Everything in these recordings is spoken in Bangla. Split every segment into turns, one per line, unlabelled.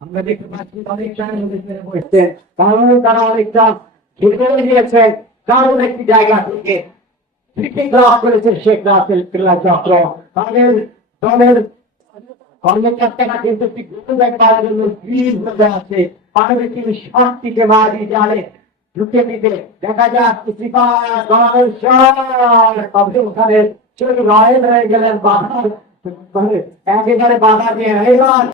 আমরা দেখতে পাচ্ছি বসছেন কারণ তারা অনেকটা দিয়েছেন কারণ একটি জায়গা থেকে। চক্র। আছে। হয়ে গেলেন মানে একেবারে বাধা দিয়ে এবার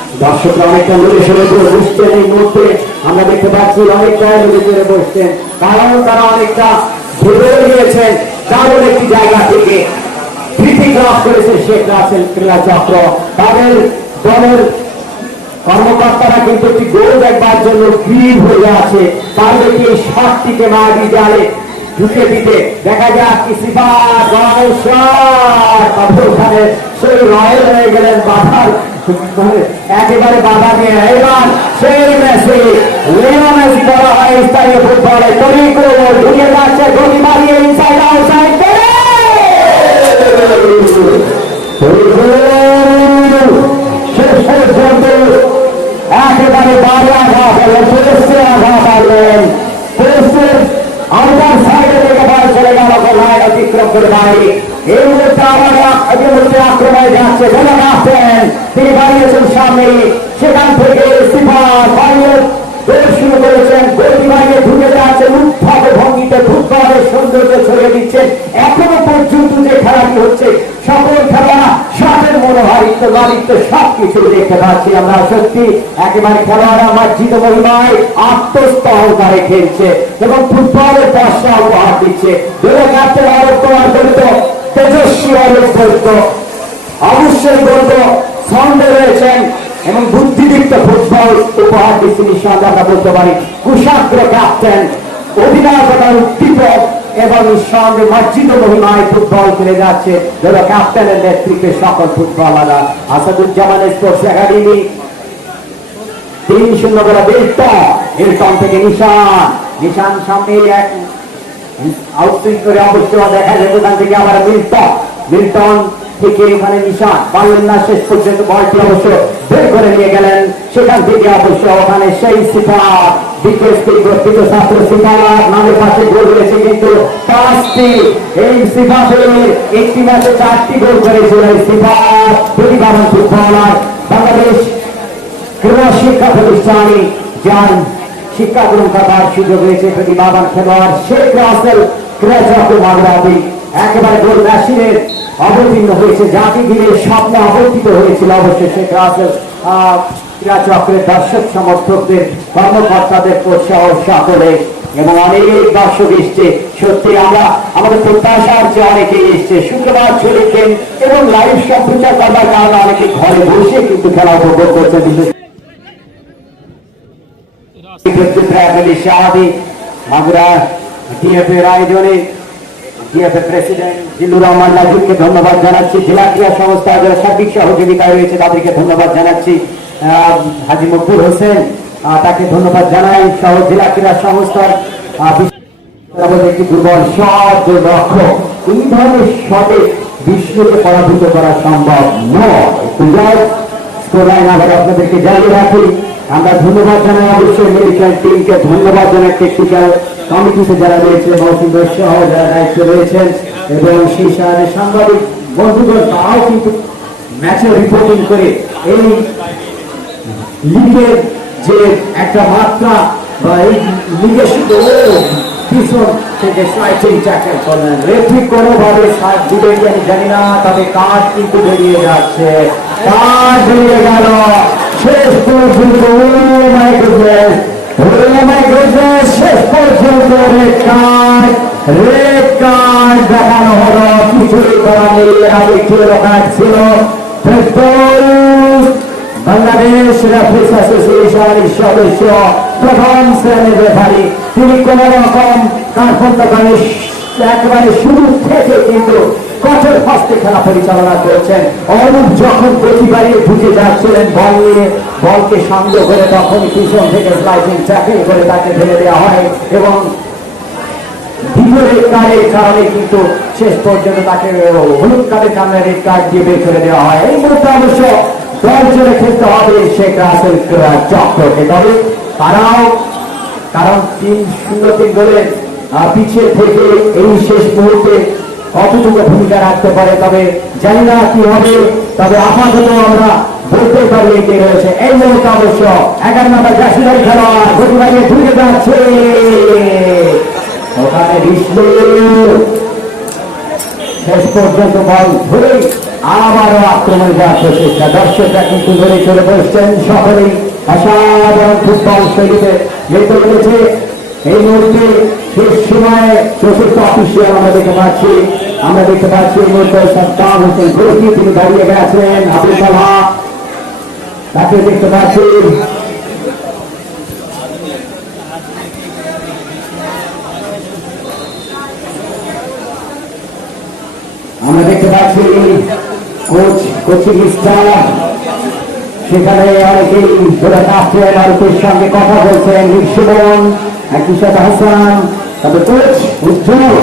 দর্শকরা অনেকটা নিবেশনের উপরে বসছেন এই মুহূর্তে। আমরা দেখতে পাচ্ছি অনেকটা নিবেশনে বসছেন। কারণ তারা অনেকটা ভেবে নিয়েছেন দারুণ একটি জায়গা থেকে। প্রীতি লাভ করেছে শেখ রাসেল ক্রীড়া চক্র। তাদের দলের কর্মকর্তারা কিন্তু একটি গোল দেখবার জন্য ভিড় হয়ে আছে। পারবে এই শটটিকে মারি জালে ঢুকে দিতে। দেখা যাক কৃষিবা গণেশ্বর সেই রয়েল হয়ে গেলেন বাধার একেবারে বাধা নিয়ে। এবার সেই ম্যাচে লিও মেসি করা হয় স্থানীয় ফুটবলে। তৈরি করে ঢুকে যাচ্ছে, গতি মারিয়ে ইনসাইড আউটসাইড একেবারে বারে আঘাত এবং পেরেস্টে আঘাত আনলেন পেরেস্টের আউটার সাইডে থেকে বল চলে গেল লাইন অতিক্রম করে বাইরে এই মুহূর্তে আবার এই মুহূর্তে আক্রমণে যাচ্ছে গোলা আসছেন সামনে সেখান থেকে শুরু করেছেন। বাড়িয়ে ঢুকে যাচ্ছেন উত্থাপ ভঙ্গিতে, ফুটবলের সৌন্দর্য ছড়িয়ে দিচ্ছেন। এখনও পর্যন্ত যে খেলাটি হচ্ছে, সকল খেলা সাপের মনোহারিত্ব, লালিত্য সব কিছু দেখতে পাচ্ছি আমরা। সত্যি, একেবারে খেলোয়াড় আমার জিত মহিমায় আত্মস্তহকারে খেলছে এবং ফুটবলের দশটা উপহার দিচ্ছে। দূরে কাটতে ভারত তোমার জড়িত তেজস্বী অলোক দৈত্য অবশ্যই বলব ছন্দে রয়েছেন এবং বুদ্ধিদীপ্ত ফুটবল উপহার দিচ্ছি নিঃসন্দেহে বলতে পারি। কুশাগ্র ক্যাপ্টেন অধিনায়কতার উদ্দীপক এবং সঙ্গে মসজিদ মহিমায় ফুটবল খেলে যাচ্ছে। যারা ক্যাপ্টেনের নেতৃত্বে সকল ফুটবলাররা। আসাদুজ্জামানের স্পোর্টস একাডেমি, তিন শূন্য করে থেকে নিশান। নিশান সামনে এক করে দেখা যায় ওখান থেকে আবার মিল্টন মিল্টন থেকে ওখানে নিশান পারলেন না শেষ পর্যন্ত বলটি অবশ্য বের করে নিয়ে গেলেন। সেখান থেকে অবশ্য ওখানে সেই সিফার ছাত্র সিফার নামের পাশে গোল করেছে কিন্তু পাঁচটি। এই সিফাতের একটি ম্যাচে চারটি গোল করেছিল এই সিফার প্রতিভাবান ফুটবলার। বাংলাদেশ ক্রীড়া শিক্ষা প্রতিষ্ঠানে যান শিক্ষা গ্রহণ করবার সুযোগ রয়েছে প্রতিভাবান খেলোয়াড় শেখ রাসেল ক্রীড়া চক্র মাগরাবি একেবারে গোল মেশিনের অবতীর্ণ হয়েছে। জাতি দিনের স্বপ্ন অবর্তিত হয়েছিল অবশ্যই শেখ রাসেল ক্রীড়া চক্রের দর্শক সমর্থকদের কর্মকর্তাদের প্রৎসাহ সকলে এবং অনেক দর্শক এসছে। সত্যি আমরা আমাদের প্রত্যাশার যে অনেকে এসছে। শুক্রবার চলেছেন এবং লাইভ সম্প্রচার করবার কারণে অনেকে ঘরে বসে কিন্তু খেলা উপভোগ করছেন। বিশেষ মাগুরা ডিএফের আয়োজনে ডিএফের প্রেসিডেন্ট জিল্লুর রহমান ধন্যবাদ জানাচ্ছি। জেলা ক্রীড়া সংস্থা যারা সার্বিক সহযোগিতায় রয়েছে, তাদেরকে ধন্যবাদ জানাচ্ছি। হাজি মকবুল হোসেন তাকে ধন্যবাদ জানাই। সহ জেলা ক্রীড়া সংস্থার একটি দুর্বল যে লক্ষ্য, এই ধরনের শটে বিশ্বকে পরাভূত করা সম্ভব নয়। আবার আপনাদেরকে জানিয়ে রাখি। আমরা ধন্যবাদ জানাই অবশ্যই মেডিকেল টিমকে ধন্যবাদ জানাই টেকনিক্যাল কমিটিতে যারা রয়েছে মহসিন্দর সহ যারা দায়িত্বে রয়েছেন এবং সেই সাথে সাংবাদিক বন্ধুগণ, তারাও কিন্তু ম্যাচে রিপোর্টিং করে এই লিগের যে একটা মাত্রা বা এই লিগের শুধু পিছন থেকে ট্যাকেল করলেন রেফি কোনোভাবে কি আমি জানি না, তবে কাজ কিন্তু বেরিয়ে যাচ্ছে। কাজ বেরিয়ে গেল। শেষ পর্যন্ত রেড কার্ড রেড কার্ড দেখানো হলো, কিছুই করা নেই। আগে খেলো কার্ড ছিল বাংলাদেশ রেফারিস অ্যাসোসিয়েশনের কিন্তু কঠোর হস্তে খেলা পরিচালনা করেছেন। অনুপ যখন প্রতিবারই ঢুকে যাচ্ছিলেন বল নিয়ে, বলকে সংযোগ করে তখন পিছন থেকে স্লাইডিং ট্যাকেল করে তাকে ফেলে দেওয়া হয় এবং কারণে কিন্তু শেষ পর্যন্ত তাকে হলুদ কার্ডের কারণে রেড কার্ড দিয়ে বের করে দেওয়া হয়। এই মুহূর্তে অবশ্য খেলতে হবে শেখ রাসেল চক্রকে। তবে তারাও, কারণ তিন শূন্য তিন গোলের পিছিয়ে থেকে এই শেষ মুহূর্তে কতটুকু ভূমিকা রাখতে পারে, তবে জানি না কি হবে, তবে আপাতত আমরা বলতে পারি এগিয়ে রয়েছে। এই মুহূর্তে অবশ্য নম্বর জাসিদারি খেলোয়াড় ঢুকে যাচ্ছে। ওখানে শেষ পর্যন্ত বল ধরেই আবারও আক্রমণ যাওয়ার প্রচেষ্টা। দর্শকরা কিন্তু ধরে চলে বসছেন সকলেই অসাধারণ ফুটবল শৈলীতে মেতে উঠেছে এই মুহূর্তে শেষ সময়ে চতুর্থ অফিসিয়াল আমরা দেখতে পাচ্ছি। আমরা দেখতে পাচ্ছি মুহূর্তে সদ্দাম হোসেন গোলকি তিনি দাঁড়িয়ে গেছেন, আবুল কালা তাকে দেখতে পাচ্ছি। আমরা দেখতে পাচ্ছি কোচ, কোচিং স্টাফ। সেখানে অনেকেই ধরে কাঁপছেন অনেকের সঙ্গে কথা বলছেন সুমন একই সাথে হাসান। তবে কোচ উজ্জ্বল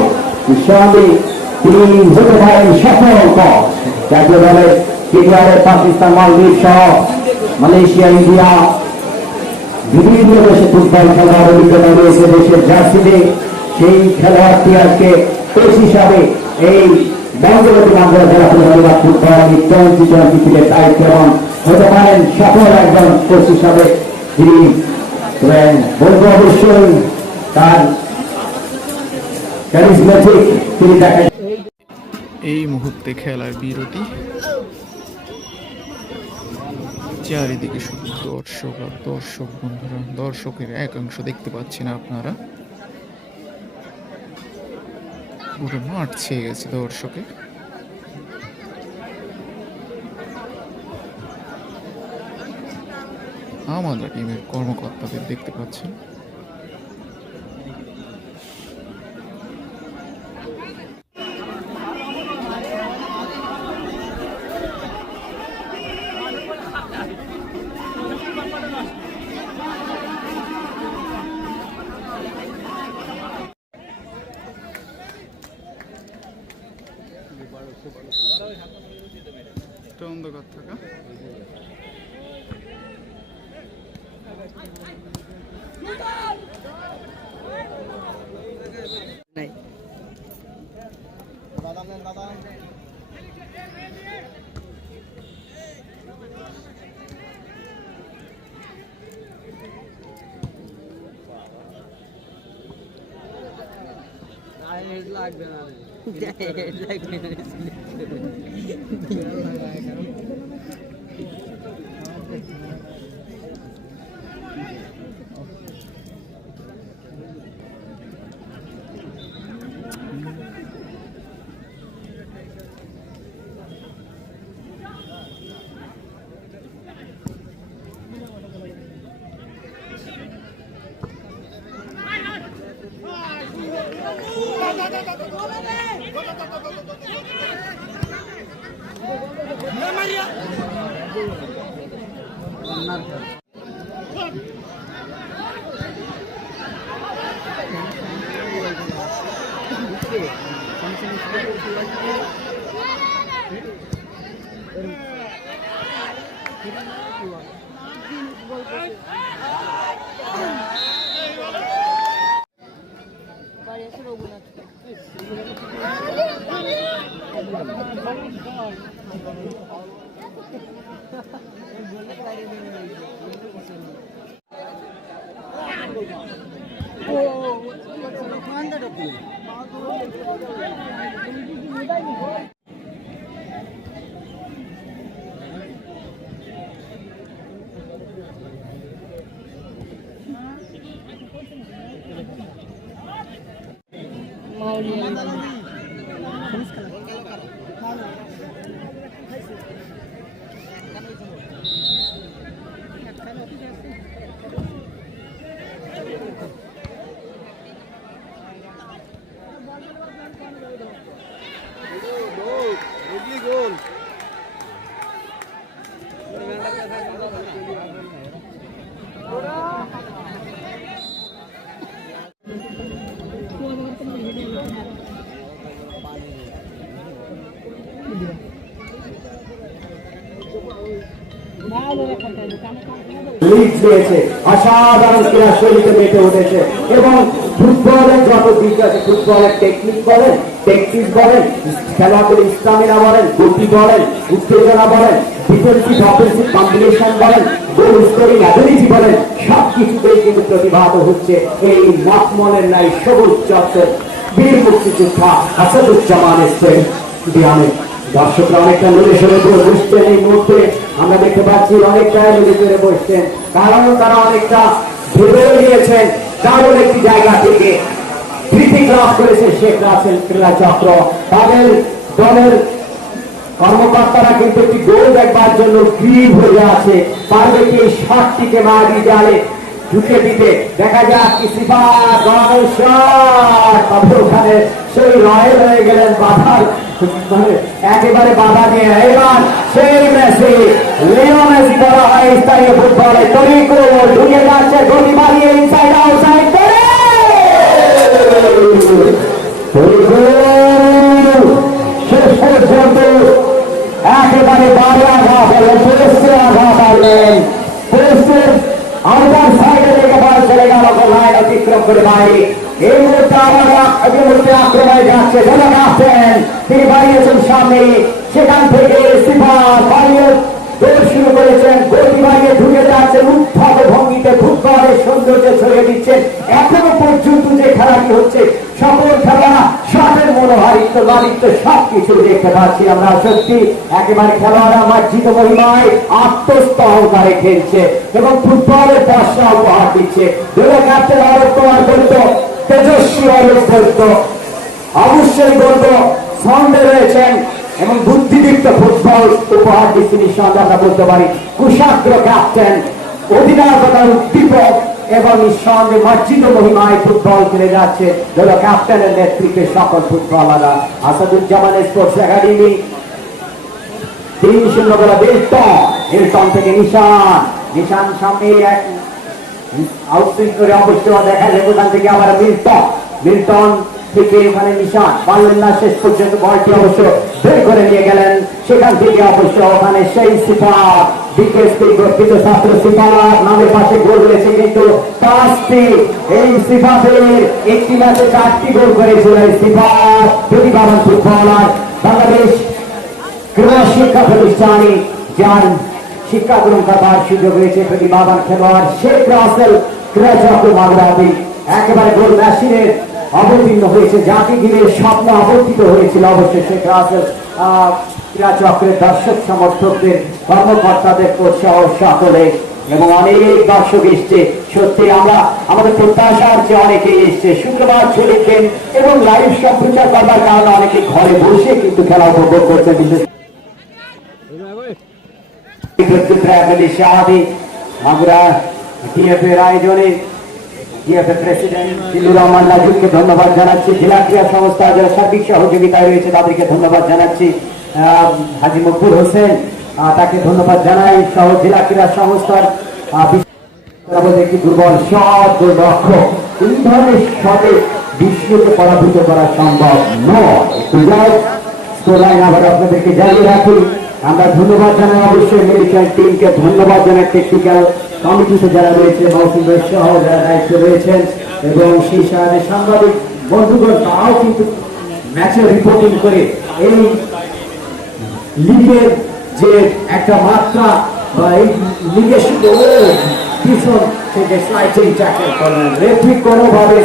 নিঃসন্দেহে তিনি হতে পারেন সফল জাতীয় দলের কেরিয়ারের পাকিস্তান মালদ্বীপ সহ মালয়েশিয়া ইন্ডিয়া বিভিন্ন দেশে ফুটবল খেলার অভিজ্ঞতা রয়েছে দেশের জার্সিতে সেই খেলোয়াড়টি আজকে কোচ হিসাবে এই বঙ্গবতী বাংলা জেলা পরিষদের ফুটবল টোয়েন্টি টোয়েন্টি থ্রির দায়িত্ব এবং হতে পারেন সফল একজন কোচ হিসাবে তিনি বলব অবশ্যই তার
এই মুহূর্তে খেলার বিরতি। চারিদিকে শুধু দর্শক আর দর্শক বন্ধুরা, দর্শকের একাংশ দেখতে পাচ্ছেন আপনারা। পুরো মাঠ ছেয়ে গেছে দর্শকে আমাদের টিমের কর্মকর্তাদের দেখতে পাচ্ছেন। हेड लाग देना
हेड लाग देना না লাগবে না
বাড়ি আছে রঘুনাথ
লিড দিয়েছে। অসাধারণ ক্রীড়া শৈলীতে মেতে উঠেছে। এবং ফুটবলের যত দিক আছে, ফুটবলের টেকনিক বলেন টেকটিক বলেন, খেলাগুলো ইসলামেরা বলেন গতি বলেন, উত্তেজনা বলেন ডিফেন্সিভ অফেন্সিভ কম্বিনেশন বলেন গোল স্কোরিং অ্যাবিলিটি বলেন সব কিছুতেই কিন্তু প্রতিভাত হচ্ছে এই মতমলের নাই সবুজ চত্বর। বীর মুক্তিযোদ্ধা আসাদুজ্জামান এসছেন বিয়ানে। দর্শকরা অনেকটা নদী সরে বসছেন এই মুহূর্তে। আমরা দেখতে পাচ্ছি অনেকটা নদী সরে বসছেন। কারণ তারা অনেকটা ভেবে নিয়েছেন দারুণ একটি জায়গা থেকে। প্রীতি ক্লাস করেছে শেখ রাসেল ক্রীড়া চক্র। তাদের দলের কর্মকর্তারা কিন্তু একটি গোল দেখবার জন্য হয়ে আছে। পারবে কি এই শটটিকে মারি জালে ঢুকে দিতে? দেখা যাক কি সিফা গড়ানোর শট। তবে ওখানে সেই হয়ে গেলেন বাধার একেবারে বাধা নিয়ে। এবার সেই মেসি, লিও মেসি করা হয় স্থানীয় ফুটবলে। তরিকো ঢুকে যাচ্ছে, গতি বাড়িয়ে ইনসাইড আউটসাইড করে। শেষ পর্যন্ত একেবারে বারে আঘাত হলো পোস্টে আঘাত আনলেন পোস্টের আউটার সাইডে থেকে বল চলে গেল অতিক্রম করে বাইরে। এই মুহূর্তে আবার এই মুহূর্তে আক্রমণে যাচ্ছে, ধরে আসছেন তিনি বাড়িয়েছেন সামনে। সেখান থেকে সিফা বাড়িয়ে দৌড় শুরু করেছেন। গতি বাড়িয়ে ঢুকে যাচ্ছেন উত্থপ ভঙ্গিতে ফুটবলের সৌন্দর্য ছড়িয়ে দিচ্ছেন। এখনও পর্যন্ত যে খেলাটি হচ্ছে, সকল খেলা শটের মনোহারিত্ব লালিত্য সব কিছু দেখতে পাচ্ছি আমরা। সত্যি, একেবারে খেলোয়াড়রা মার্জিত মহিমায় আত্মস্থ অহংকারে খেলছে এবং ফুটবলের পয়সা উপহার দিচ্ছে। দলীয় ক্যাপ্টেন অরব কুমার বলিত তেজস্বী অরব অবশ্যই বলব সন্ডে রয়েছেন এবং বুদ্ধিদীপ্ত ফুটবল উপহার দিচ্ছে নিঃসন্দেহে আমরা বলতে পারি। কুশাগ্র ক্যাপ্টেন অধিনায়কতার উদ্দীপক এবং নিঃসন্দেহে মার্জিত মহিমায় ফুটবল খেলে যাচ্ছে। দল ক্যাপ্টেনের নেতৃত্বে সকল ফুটবলাররা। আসাদুজ্জামান স্পোর্টস একাডেমি, তিন শূন্য করে বিল্টন। বিল্টন থেকে নিশান। নিশান সামনে এক আউটসুইং করে অবশ্য দেখা যায় ওখান থেকে আবার মিল্টন। মিল্টন থেকে ওখানে নিশান। না শেষ পর্যন্ত বলটি অবশ্য বের করে নিয়ে গেলেন। সেখান থেকে অবশ্য ওখানে সেই সিফা বিকেএসপি গঠিত ছাত্র সিফার নামের পাশে গোল রয়েছে কিন্তু পাঁচটি। এই সিফাদের একটি ম্যাচে চারটি গোল করেছিল এই সিফা প্রতিভাবান ফুটবলার। বাংলাদেশ ক্রীড়া শিক্ষা প্রতিষ্ঠানে যার শিক্ষা গ্রহণ করবার সুযোগ রয়েছে প্রতিভাবান খেলোয়াড় শেখ রাসেল ক্রীড়া চক্র মাগুরাবি একেবারে গোল মেশিনের অবতীর্ণ হয়েছে জাতি দিনের স্বপ্ন অবর্তিত হয়েছিল অবশ্যই শেখ রাসেল। ক্রীড়া দর্শক, সমর্থকদের, কর্মকর্তাদের উৎসাহ সকলে এবং অনেক দর্শক এসছে। সত্যি আমরা, আমাদের প্রত্যাশার যে অনেকে এসছে, শুক্রবার চলেছেন এবং লাইভ সম্প্রচার করবার কারণে অনেকে ঘরে বসে কিন্তু খেলা উপভোগ করছেন বিশেষ শাহাদি আমরা ডিএফের আয়োজনে ডিএফের প্রেসিডেন্ট জিল্লুর রহমান রাজুকে ধন্যবাদ জানাচ্ছি। জেলা ক্রীড়া সংস্থা যারা সার্বিক সহযোগিতায় রয়েছে তাদেরকে ধন্যবাদ জানাচ্ছি। হাজি মকবুল হোসেন তাকে ধন্যবাদ জানাই। সহ জেলা ক্রীড়া সংস্থার একটি দুর্বল সৎ দক্ষ এই ধরনের শটে বিশ্বকে পরাভূত করা সম্ভব নয়। আপনাদেরকে জানিয়ে রাখি। আমরা ধন্যবাদ জানাই অবশ্যই মেডিকেল টিমকে ধন্যবাদ জানাই টেকনিক্যাল কমিটিতে যারা রয়েছে মৌসুম সহ যারা দায়িত্বে রয়েছেন এবং সেই সাথে সাংবাদিক বন্ধুগণ তারাও কিন্তু ম্যাচের রিপোর্টিং করে এই লিগের যে একটা মাত্রা বা এই লিগের পিছন থেকে স্লাইডিং ট্যাকেল করলেন রেফরি কোনোভাবে